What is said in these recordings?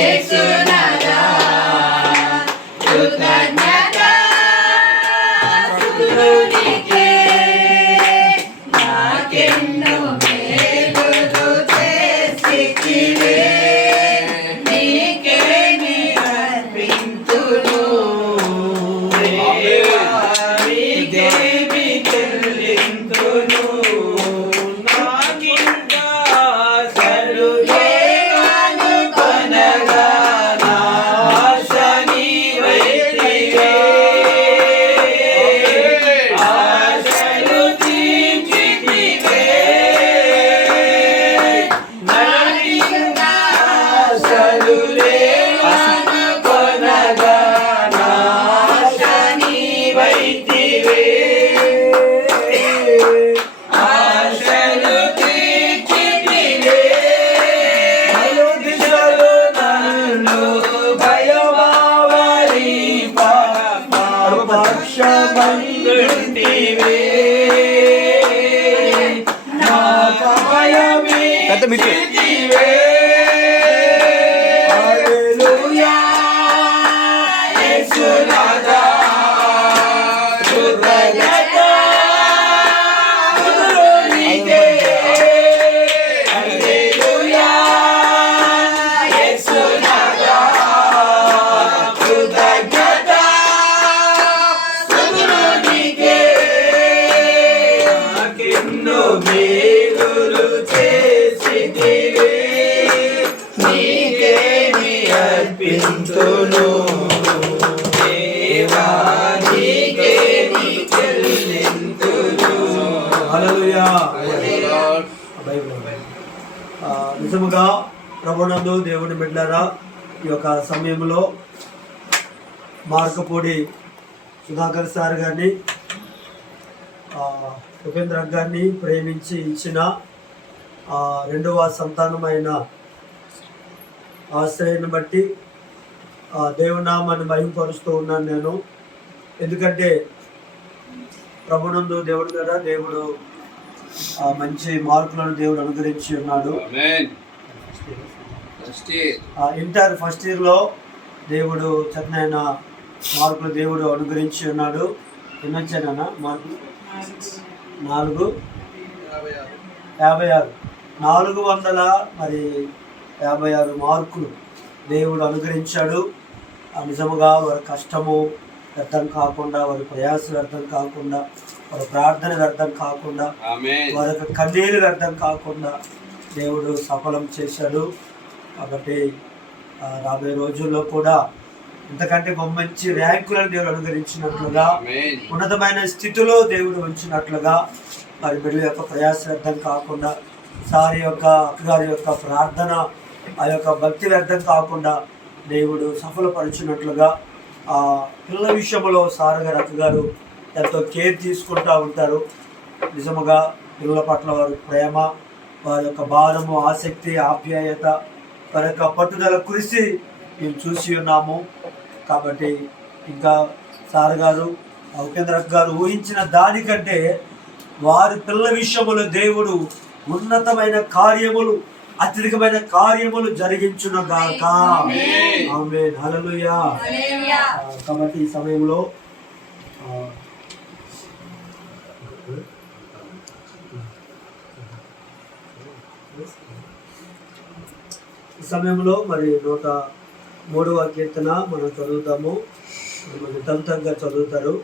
It's another good night. 没准 నిజముగా ప్రభునందు దేవుని బిడ్డారా ఈ యొక్క సమయంలో మార్కపూడి సుధాకర్ సార్ గారిని ఉపేంద్ర గారిని ప్రేమించి ఇచ్చిన రెండవ సంతానమైన ఆశ్రయాన్ని బట్టి దేవునామాన్ని మహింపరుస్తూ ఉన్నాను నేను. ఎందుకంటే ప్రభునందు దేవుడు కదా దేవుడు ఆ మంచి మార్కులను దేవుడు అనుగ్రహించి ఉన్నాడు. ఆ ఇంటర్ ఫస్ట్ ఇయర్లో దేవుడు చక్కనైన మార్కులు దేవుడు అనుగ్రహించి ఉన్నాడు. ఎన్ని వచ్చానన్నా మార్కులు నాలుగు. యాభై ఆరు. నాలుగు వందల మరి యాభై ఆరు మార్కులు దేవుడు అనుగ్రహించాడు. ఆ నిజముగా వారి కష్టము వ్యర్థం కాకుండా వారి ప్రయాస వ్యర్థం కాకుండా వారి ప్రార్థన వ్యర్థం కాకుండా వారి యొక్క కన్నీళ్ళు వ్యర్థం కాకుండా దేవుడు సఫలం చేశాడు. కాబట్టి రాబోయే రోజుల్లో కూడా ఇంతకంటే ఒక మంచి ర్యాంకులను దేవుడు అనుగ్రహించినట్లుగా ఉన్నతమైన స్థితిలో దేవుడు ఉంచినట్లుగా మరి బిడ్డల యొక్క ప్రయాస వ్యర్థం కాకుండా సారి యొక్క అక్కగారి యొక్క ప్రార్థన ఆ యొక్క భక్తి వ్యర్థం కాకుండా దేవుడు సఫలపరిచినట్లుగా పిల్లల విషయంలో సార్ గారు అక్కగారు ఎంతో కేర్ తీసుకుంటూ ఉంటారు. నిజముగా పిల్లల పట్ల వారి ప్రేమ వారి యొక్క భారము ఆసక్తి ఆప్యాయత వారి యొక్క పట్టుదల కృషి మేము చూసి ఉన్నాము. కాబట్టి ఇంకా సార్ గారు ఉపేంద్ర గారు ఊహించిన దానికంటే వారి పిల్లల విషయములో దేవుడు ఉన్నతమైన కార్యములు అత్యధికమైన కార్యములు జరిగించున గాక. ఆమె హల్లెలూయా హల్లెలూయా ఆ, కాబట్టి ఈ సమయంలో ఆ, ఈ సమయంలో మరి నూట మూడవ కీర్తన మనం చదువుతాము. మరి తంతంగా చదువుతారు.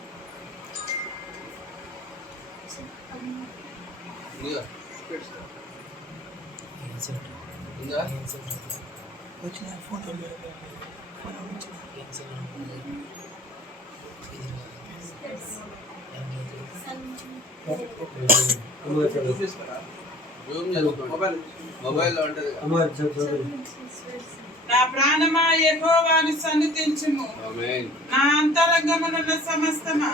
నా ప్రాణమా యెహోవాను సన్నిధించుము. ఆమేన్ నా అంతరంగమునున్న సమస్తమా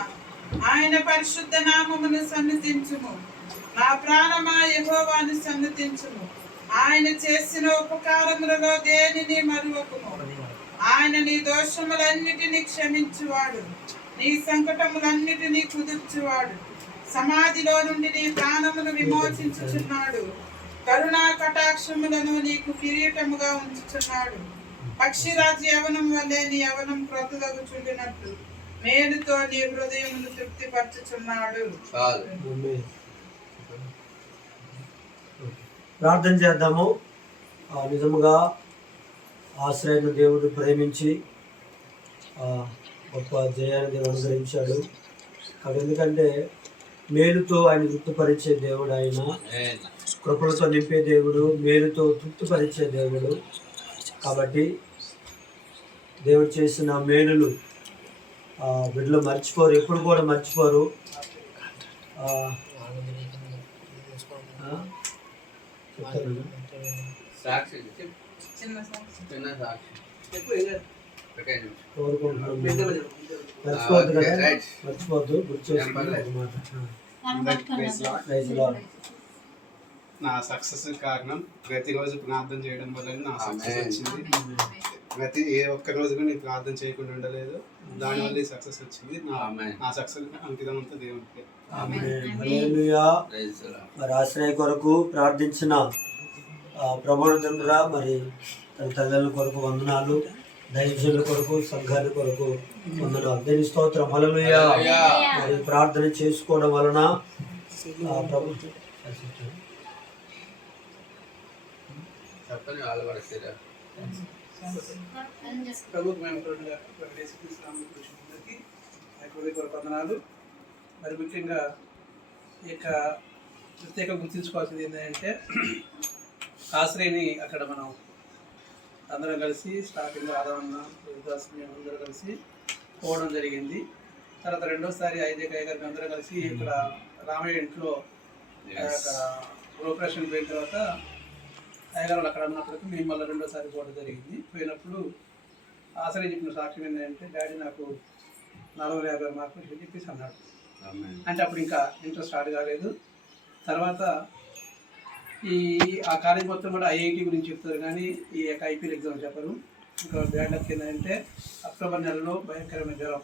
ఆయన పరిశుద్ధ నామమును సన్నిధించుము. నా ప్రాణమా యెహోవాను సన్నిధించుము. ఆయన చేసిన ఉపకారములలో దేనిని మరువకుము? ఆయన నీ దోషములన్నిటినీ క్షమించువాడు. నీ సంకటములన్నిటినీ కుదుర్చువాడు. సమాధిలో నుండి నీ ప్రాణమును విమోచించుచున్నాడు. కరుణా కటాక్షములను నీకు కిరీటముగా ఉంచుచున్నాడు. పక్షిరాజు యవనం వల్లే నీ యవనం క్రొత్తదగు చుండినట్లు మేలుతో నీ హృదయమును తృప్తిపరచుచున్నాడు. ప్రార్థన చేద్దాము. నిజముగా ఆశ్రయను దేవుడు ప్రేమించి గొప్ప జయాన్ని దేవుడు అనుగ్రహించాడు. కాబట్టి ఎందుకంటే మేలుతో ఆయన తృప్తిపరిచే దేవుడు ఆయన. కృపలతో నింపే దేవుడు మేలుతో తృప్తిపరిచే దేవుడు. కాబట్టి దేవుడు చేసిన మేలులు బిడ్డలు మర్చిపోరు ఎప్పుడు కూడా మర్చిపోరు. సాక్షి. చిన్న సాక్షి. చిన్న సాక్షి. నా సక్సెస్ కారణం ప్రతిరోజు ప్రార్థన చేయడం వల్ల నా సక్సెస్. వచ్చింది. ప్రతి ఏ ఒక్క రోజు కూడా నేను ప్రార్థన చేయకుండా ఉండలేదు. దానివల్ల సక్సెస్ వచ్చింది. నా సక్సెస్ అంకితం అంతా దేవుడికి amen. Hallelujah. Praise the lord. మరి ఆశ్రయ కొరకు ప్రార్థించిన ప్రభుత్వ మరి తన తల్లుల కొరకు వందనాలు దైవజనుల కొరకు సంఘాల కొరకు వందనాలు. దేని స్తోత్రం. హల్లెలూయా. హల్లెలూయా. మరి ప్రార్థన చేసుకోవడం వలన ఆ, ప్రభు చెప్పండి వాళ్ళు పడతారా ప్రభుకు మేము వెంకటేశ్వరకి కొరకు వందనాలు మరి ముఖ్యంగా ఈ యొక్క ప్రత్యేక గుర్తుంచుకోవాల్సింది ఏంటంటే ఆశ్రయని అక్కడ మనం అందరం కలిసి స్టార్టింగ్ ఆదరణ దాస్ మేము అందరం కలిసి పోవడం జరిగింది. తర్వాత రెండోసారి ఐదేకయ్య గారికి అందరం కలిసి ఇక్కడ రామయ్య ఇంట్లో గృహప్రవేశం పోయిన తర్వాత అయ్యగారు అక్కడ ఉన్నప్పటికీ మేము మళ్ళీ రెండోసారి పోవడం జరిగింది. పోయినప్పుడు ఆశ్రయ చెప్పిన సాక్ష్యం ఏంటంటే డాడీ నాకు వందల యాభై మార్కులు అని చెప్పేసి అన్నాడు. అంటే అప్పుడు ఇంకా ఇంటర్ స్టార్ట్ కాలేదు. తర్వాత ఈ ఆ కాలేజ్ మొత్తం కూడా ఐఐటి గురించి చెప్తారు కానీ ఈ యొక్క ఐపీఎల్ ఎగ్జామ్ చెప్పరు. ఇంకా బ్యాడ్ లక్ ఏంటంటే అక్టోబర్ నెలలో భయంకరమైన జ్వరం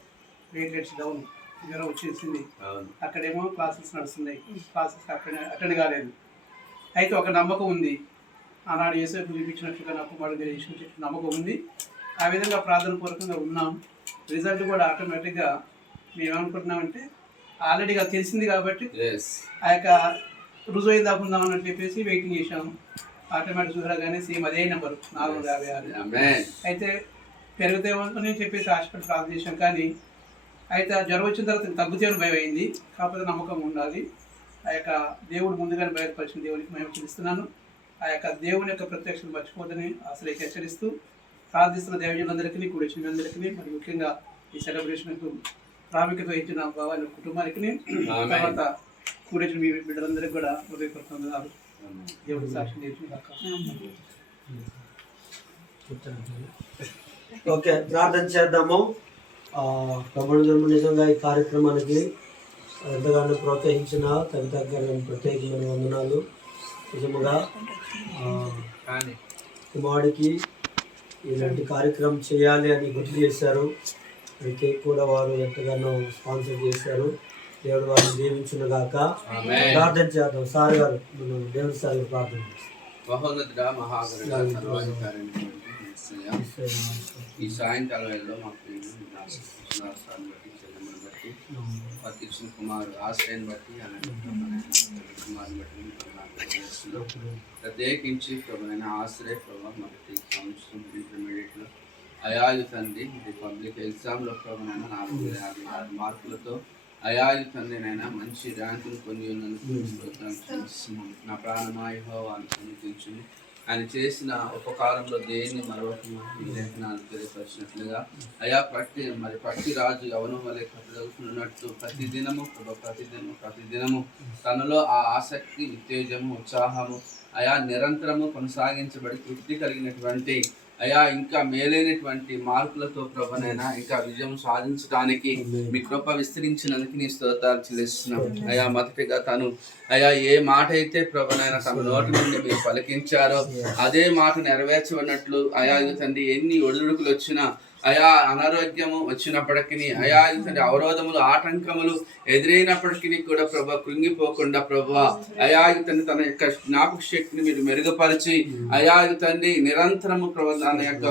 ప్లేట్లెట్స్ డౌన్ జ్వరం వచ్చేసింది. అక్కడేమో క్లాసెస్ నడుస్తున్నాయి. క్లాసెస్ అక్కడ అటెండ్ కాలేదు. అయితే ఒక నమ్మకం ఉంది. ఆనాడు యేసేపు పిలిపించినట్లుగా నాకు వాళ్ళు చేసిన నమ్మకం ఉంది. ఆ విధంగా ప్రార్థన పూర్వకంగా ఉన్నాం. రిజల్ట్ కూడా ఆటోమేటిక్గా మేము ఏమనుకుంటున్నామంటే ఆల్రెడీగా తెలిసింది కాబట్టి ఆ యొక్క రుజువు అయింది దాకుందాం అని చెప్పేసి వెయిటింగ్ చేసాము ఆటోమేటిక్ చూడగానే సేమ్ అదే నెంబర్ నాలుగు వందల యాభై ఆరు. అయితే పెరుగుతామో అని చెప్పేసి హాస్పిటల్ ప్రార్థన చేశాం. కానీ అయితే ఆ జ్వరం వచ్చిన తర్వాత తగ్గుతేమని భయం అయింది. కాకపోతే నమ్మకం ఉండాలి. ఆ యొక్క దేవుడు ముందుగానే బయటపరిచిన దేవునికి మేము చూపిస్తున్నాను ఆ యొక్క దేవుని యొక్క ప్రత్యక్షం మర్చిపోదని అసలు హెచ్చరిస్తూ ప్రార్థిస్తున్న దేవజనులందరికీ కూడా వచ్చిన అందరికీ మరి ముఖ్యంగా ఈ సెలబ్రేషన్కు ప్రాముఖ్యత ఇచ్చిన బాబాయ్ కుటుంబానికి. తర్వాత కూడిచిన మీ బిడ్డలందరికీ కూడా హృదయపడుతుంది ఆమేన్. దేవుడు సాక్షి ఓకే ప్రార్థన చేద్దాము ప్రభుత్వం నిజంగా ఈ కార్యక్రమానికి ఎంతగానో ప్రోత్సహించిన గారికి ప్రత్యేకమైన వందనాలు నిజముగా కుమారుడికి ఇలాంటి కార్యక్రమం చేయాలి అని గుర్తు చేశారు. కేక్ కూడా వారు ఎంతగానో స్పాన్సర్ చేశారు. దేవుడు వారిని దీవించును గాక ఆమేన్. ప్రార్థన చేద్దాం. సార్ గారు మనం దేవుడి సార్ ప్రార్థన ఈ సాయంకాలం వేళలో మాకు బట్టి చెల్లెమ్మని బట్టి పత్తిచ్చిన బట్టి కుమార్ బట్టి ప్రత్యేకించి ప్రభుత్వ ఆశ్రయ ప్రభావ మొదటి సంవత్సరం ఇంటర్మీడియట్లో అయాజు తండ్రి రిపబ్లిక్ ఎగ్జామ్లో ప్రభుత్వ నాలుగు వందల యాభై ఆరు మార్కులతో అయాజు తండ్రినైనా మంచి ర్యాంకులు పొంది ఉన్నందుకు నా ప్రాణమాయుభావాన్ని అని ఆయన చేసిన ఉపకారంలో దేన్ని మరొకటి లేఖనాలు తెలియపరిచినట్లుగా అయా పట్టి మరి పట్టి రాజు యవనం వలె కట్టగలుగుతున్నట్టు ప్రతి దినము ప్రతి దినము ప్రతి దినము తనలో ఆ ఆసక్తి ఉత్తేజము ఉత్సాహము అయా నిరంతరము కొనసాగించబడి తృప్తి కలిగినటువంటి అయా ఇంకా మేలైనటువంటి మార్కులతో ప్రభనైనా ఇంకా విజయం సాధించడానికి మీ కృప విస్తరించినందుకు నీ స్తోత్రాలు చెల్లిస్తున్నాం. అయా మొదటిగా తను అయా ఏ మాట అయితే ప్రభనైనా తమ నోటి నుండి మీరు పలికించారో అదే మాట నెరవేర్చబడినట్లు అయా తండ్రి ఎన్ని ఒడిదుడుకులు వచ్చినా అయా అనారోగ్యము వచ్చినప్పటికీ అయా అవరోధములు ఆటంకములు ఎదురైనప్పటికీ కూడా ప్రభా కృంగిపోకుండా ప్రభా అయా తండ్రి తన యొక్క జ్ఞాపక శక్తిని మీరు మెరుగుపరిచి అయా తండ్రి నిరంతరము ప్రభా తన యొక్క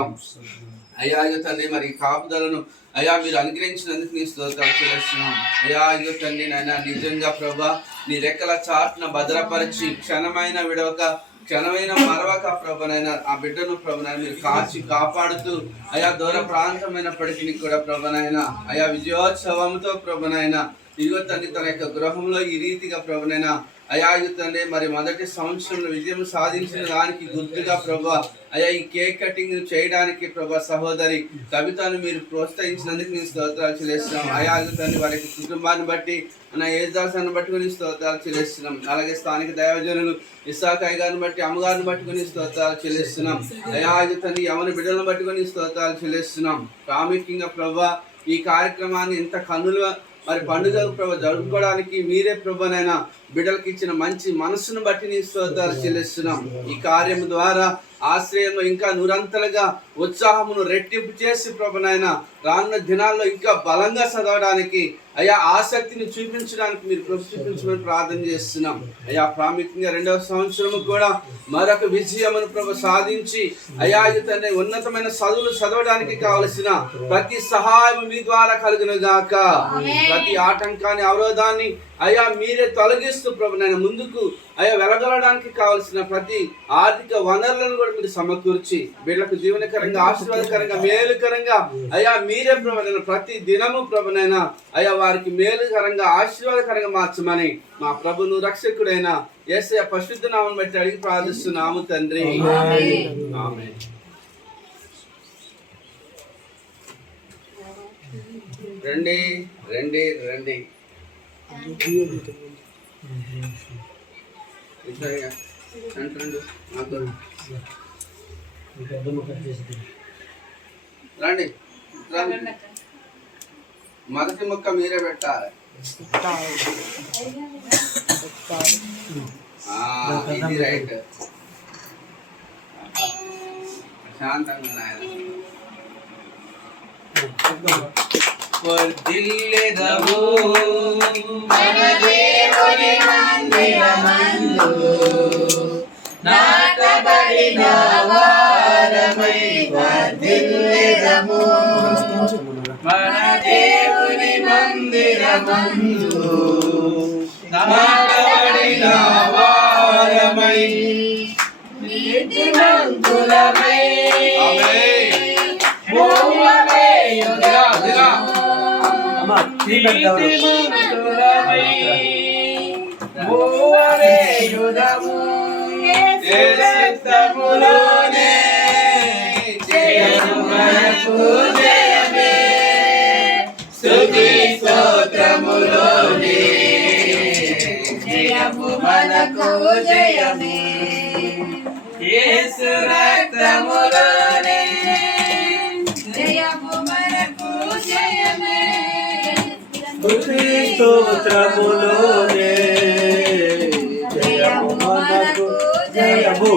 అయ్యా తండ్రి మరి కాపుదలను అయా మీరు అనుగ్రహించినందుకు నీ స్తోత్రాలు చేస్తున్నాం అయ్యా అయ్యో తండ్రి నాయన నిజంగా ప్రభా నీ రెక్కల చాట్న భద్రపరిచి క్షణమైన విడవక క్షణమైన మరవక ప్రభునైనా ఆ బిడ్డను ప్రభునైనా మీరు కాచి కాపాడుతూ అయా దూర ప్రాంతమైనప్పటికీ కూడా ప్రభునైనా అయా విజయోత్సవంతో ప్రభునైనా ఇదిగో తండ్రి తన యొక్క గృహంలో ఈ రీతిగా ప్రభునైనా అయాయు తండ్రి మరి మొదటి సంవత్సరంలో విజయం సాధించిన దానికి గుర్తుగా ప్రభా అయా ఈ కేక్ కటింగ్ చేయడానికి ప్రభా సహోదరి కవితను మీరు ప్రోత్సహించినందుకు నేను స్తోత్రాలు చేస్తున్నాం అయాయు తండ్రి వారి యొక్క కుటుంబాన్ని బట్టి నా ఏజాసాన్ని బట్టుకుని స్తోత్రాలు చెల్లిస్తున్నాం. అలాగే స్థానిక దైవజనులు ఇసాకాయ గారిని బట్టి అమ్మగారిని పట్టుకుని స్తోత్రాలు చెల్లిస్తున్నాం. అయాయు తండ్రి యవన బిడ్డలను పట్టుకుని స్తోత్రాలు చెల్లిస్తున్నాం. ప్రాముఖ్యంగా ప్రభా ఈ కార్యక్రమాన్ని ఇంత కన్నుల మరి పండుగ ప్రభు జరుపుకోవడానికి మీరే ప్రభునైనా బిడ్డలకు ఇచ్చిన మంచి మనసును బట్టి నీ స్తోత్రాలు చెల్లిస్తున్నాం. ఈ కార్యం ద్వారా ఆశ్రయంలో ఇంకా నిరంతరగా ఉత్సాహమును రెట్టింపు చేసి ప్రభునైనా రానున్న దినాల్లో ఇంకా బలంగా చదవడానికి అయా ఆసక్తిని చూపించడానికి మీరు ప్రభు చూపించమని ప్రార్థన చేస్తున్నాం. అయా ప్రాముఖ్యంగా రెండవ సంవత్సరము కూడా మరొక విజయమును ప్రభు సాధించి అయా ఇది తండ్రి ఉన్నతమైన చదువులు చదవడానికి కావలసిన ప్రతి సహాయం మీ ద్వారా కలుగును గాక. ప్రతి ఆటంకాన్ని అవరోధాన్ని అయా మీరే తొలగిస్తూ ప్రభు నేను ముందుకు అయా వెలగలడానికి కావలసిన ప్రతి ఆర్థిక వనరులను కూడా మీరు సమకూర్చి వీళ్ళకు జీవనకరంగా ఆశీర్వాదకరంగా మేలుకరంగా అయా మీరే ప్రభు నేను ప్రతి దినము ప్రభునైనా అయా వారికి మేలుకరంగా ఆశీర్వాదకరంగా మార్చమని మా ప్రభును రక్షకుడైన ఏసయ పరిశుద్ధ నామం బట్టి అడిగి ప్రార్థిస్తున్నాము తండ్రి. రండి రండి రండి. రండి రండి మొదటి ముక్క మీరే పెట్టాలి ఆ, ఇది రైట్ ప్రశాంతంగా ఉన్నాయా? వర్ధిల్లెదము. మన దేవుని మందిరమందు నాటబడిన వారమై వర్ధిల్లెదము. మన దేవుని మందిరమందు నాటబడిన మనకు జయమే. స్తుతి స్తోత్రములోనే స్తుతి స్తోత్రములోనే జయము మనకు జయము.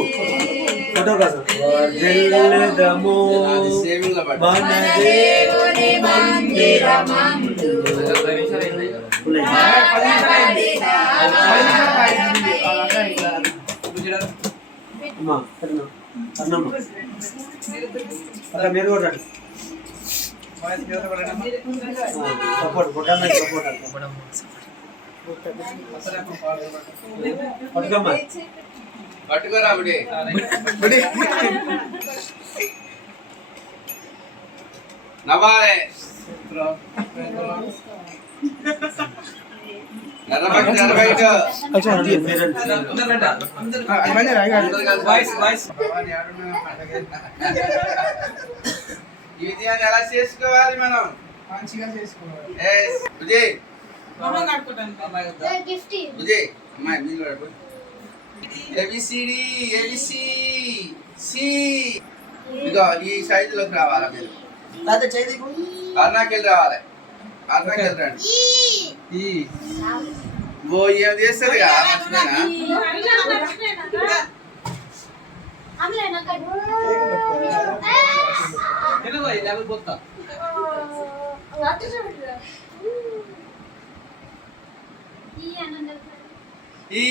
ఫోటో కాదు. వర్ధిల్లెదము. మన దేవుని మందిరమందు. అమ్మా అన్నమ్మ మీరు కూడా పట్టుకోరా నవ్వాలి నర్రబైట్ నర్రబైట్ ఈ విజయాన్ని ఎలా చేసుకోవాలి మనం? మంచిగా చేసుకోవాలి. Yes. విజయ్. విజయ్ అమ్మాయి మీరు కూడా. ABCD ABC సి ఇదిగో ఈ సైజులోకి రావాలా మీరు? అరుణాకెళ్ళి రావాలి. అరుణాకెళ్ళి రండి. ఓ ఏం చేస్తుంది కదా আমি না কাটবো। কেন ভাই? লেভেল করতা আচ্ছা চলে কি আনন্দ ই